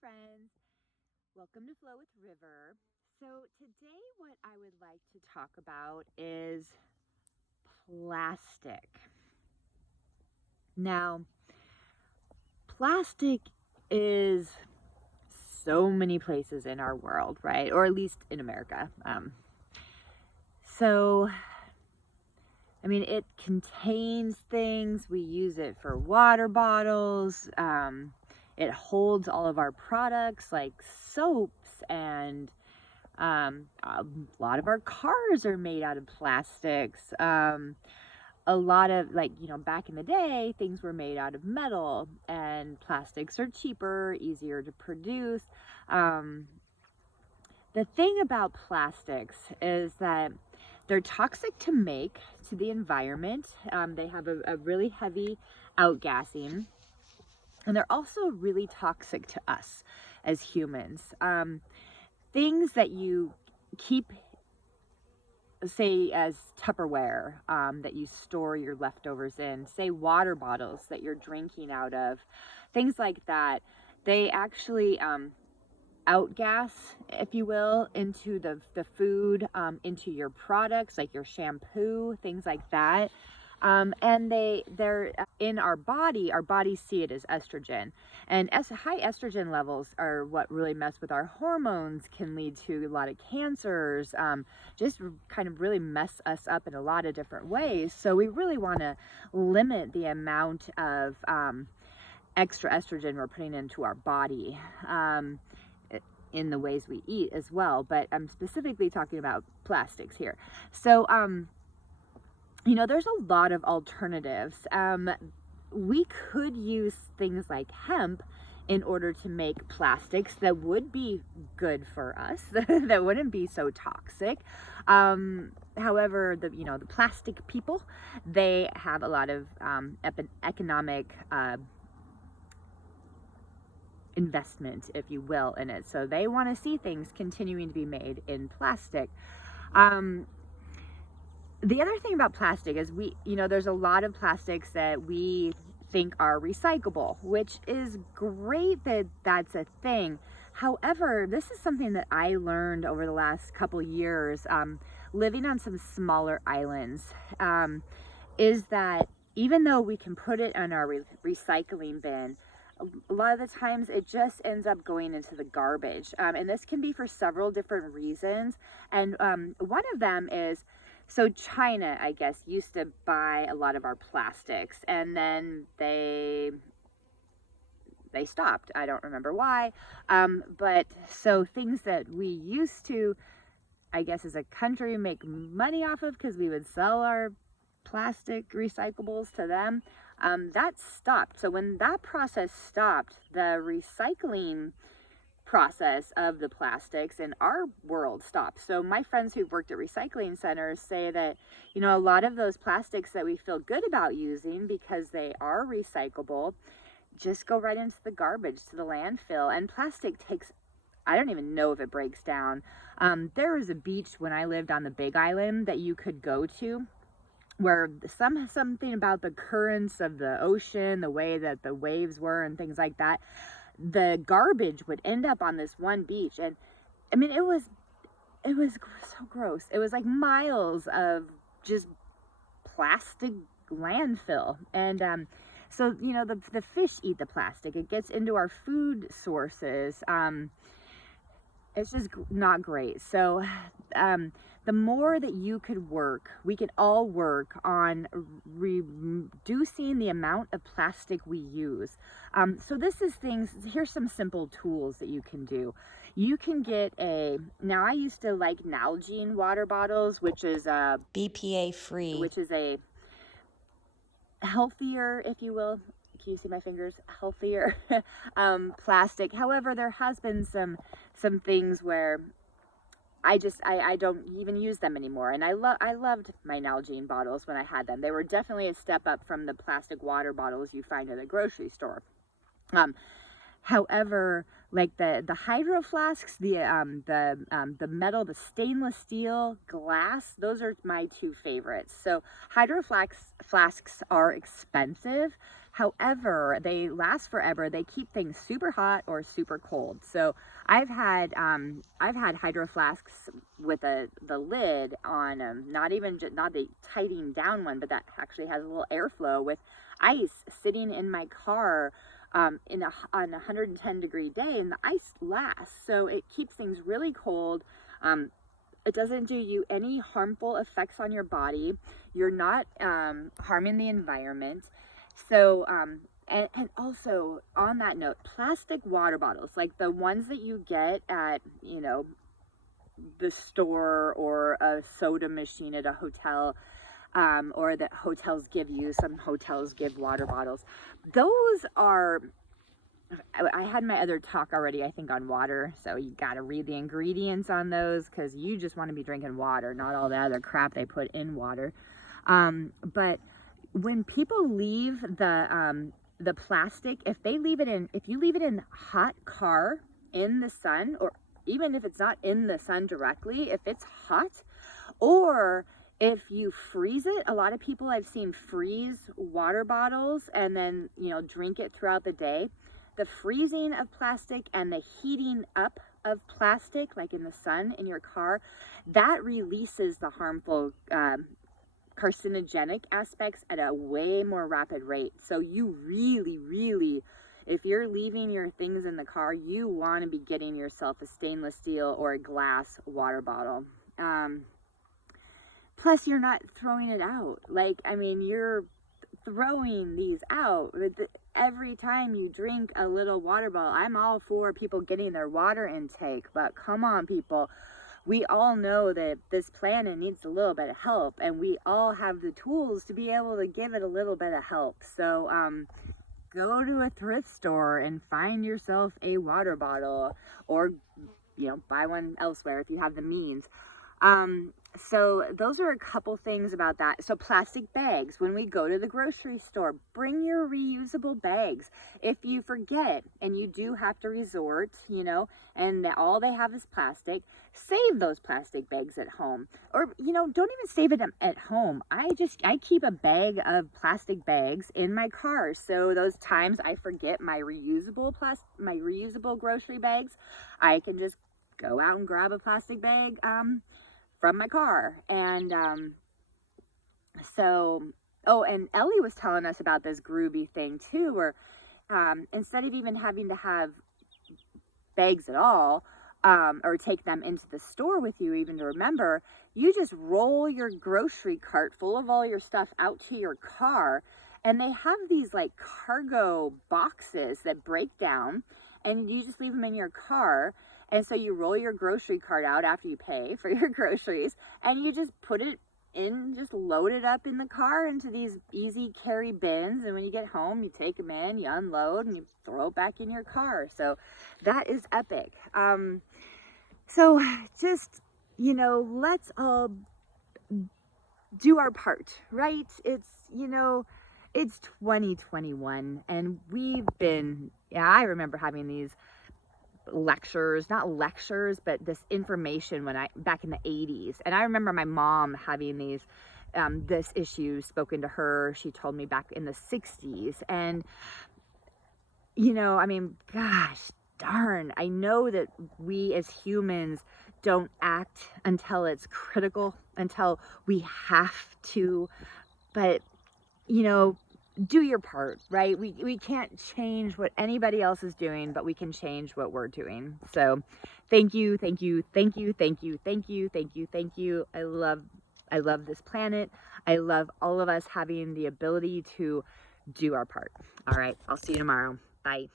friends. Welcome to Flow with River. So, today, what I would like to talk about is plastic. Now, plastic is so many places in our world, right? Or at least in America. So, it contains things. We use it for water bottles. It holds all of our products like soaps and a lot of our cars are made out of plastics. A lot of, back in the day, things were made out of metal, and plastics are cheaper, easier to produce. The thing about plastics is that they're toxic to make to the environment. They have a really heavy outgassing, and they're also really toxic to us as humans. Things that you keep, say, as Tupperware, that you store your leftovers in, say water bottles that you're drinking out of, things like that, they actually outgas, if you will, into the food, into your products like your shampoo, things like that. And they're in our body. Our bodies see it as estrogen, and high estrogen levels are what really mess with our hormones, can lead to a lot of cancers, just kind of really mess us up in a lot of different ways. So we really want to limit the amount of extra estrogen we're putting into our body, in the ways we eat as well. But I'm specifically talking about plastics here. So there's a lot of alternatives. We could use things like hemp in order to make plastics that would be good for us, that wouldn't be so toxic. However, the plastic people, they have a lot of economic investment, if you will, in it. So they want to see things continuing to be made in plastic. The other thing about plastic is there's a lot of plastics that we think are recyclable, which is great that that's a thing. However, this is something that I learned over the last couple years, living on some smaller islands, is that even though we can put it in our recycling bin, a lot of the times it just ends up going into the garbage. And this can be for several different reasons. And one of them is, so China, I guess, used to buy a lot of our plastics, and then they stopped. I don't remember why. But so things that we used to, I guess, as a country, make money off of because we would sell our plastic recyclables to them, that stopped. So when that process stopped, the recycling process of the plastics in our world stopped. So my friends who've worked at recycling centers say that, a lot of those plastics that we feel good about using because they are recyclable just go right into the garbage, to the landfill. And plastic takes, I don't even know if it breaks down. There was a beach when I lived on the Big Island that you could go to, where something about the currents of the ocean, the way that the waves were and things like that, the garbage would end up on this one beach. And it was so gross. It was like miles of just plastic landfill. And so the fish eat the plastic. It gets into our food sources. It's just not great. So the more that you could work, we can all work on reducing the amount of plastic we use. So here's some simple tools that you can do. You can get now I used to like Nalgene water bottles, which is BPA free, which is a healthier, if you will, can you see my fingers, healthier plastic. However, there has been some things where I don't even use them anymore. And I loved my Nalgene bottles when I had them. They were definitely a step up from the plastic water bottles you find at a grocery store. However, like the hydro flasks, the metal, the stainless steel, glass, those are my two favorites. So hydro flasks are expensive. However, they last forever. They keep things super hot or super cold. So I've had hydro flasks with the lid on, not the tightening down one, but that actually has a little airflow with ice sitting in my car on a 110-degree day, and the ice lasts, so it keeps things really cold. It doesn't do you any harmful effects on your body. You're not harming the environment. So and also on that note, plastic water bottles, like the ones that you get at, you know, the store or a soda machine at a hotel, or that hotels give you. Some hotels give water bottles. Those are, I had my other talk already, I think, on water, so you got to read the ingredients on those, because you just want to be drinking water, not all the other crap they put in water. But when people leave the plastic, if you leave it in hot car in the sun, or even if it's not in the sun directly, if it's hot, or if you freeze it, a lot of people I've seen freeze water bottles and then, you know, drink it throughout the day. The freezing of plastic and the heating up of plastic, like in the sun in your car, that releases the harmful carcinogenic aspects at a way more rapid rate. So you really, if you're leaving your things in the car, you want to be getting yourself a stainless steel or a glass water bottle. Plus, you're not throwing it out. Like, I mean, you're throwing these out. Every time you drink a little water bottle, I'm all for people getting their water intake, but come on, people. We all know that this planet needs a little bit of help, and we all have the tools to be able to give it a little bit of help. So, go to a thrift store and find yourself a water bottle, or, you know, buy one elsewhere if you have the means. So those are a couple things about that. So plastic bags, when we go to the grocery store, bring your reusable bags. If you forget and you do have to resort, you know, and all they have is plastic, save those plastic bags at home. Or, you know, don't even save it at home. I keep a bag of plastic bags in my car. So those times I forget my reusable grocery bags, I can just go out and grab a plastic bag, from my car. And and Ellie was telling us about this Groovy thing too, where instead of even having to have bags at all, or take them into the store with you even to remember, you just roll your grocery cart full of all your stuff out to your car, and they have these like cargo boxes that break down, and you just leave them in your car. And so you roll your grocery cart out after you pay for your groceries, and you just put it in, just load it up in the car into these easy carry bins. And when you get home, you take them in, you unload, and you throw it back in your car. So that is epic. So just, you know, let's all do our part, right? It's, you know, it's 2021, and I remember having these not lectures, but this information back in the 80s. And I remember my mom having this issue spoken to her. She told me back in the 60s. And, you know, I mean, gosh darn, I know that we as humans don't act until it's critical, until we have to, but, you know, do your part, right? We can't change what anybody else is doing, but we can change what we're doing. So thank you. I love this planet. I love all of us having the ability to do our part. All right, I'll see you tomorrow. Bye.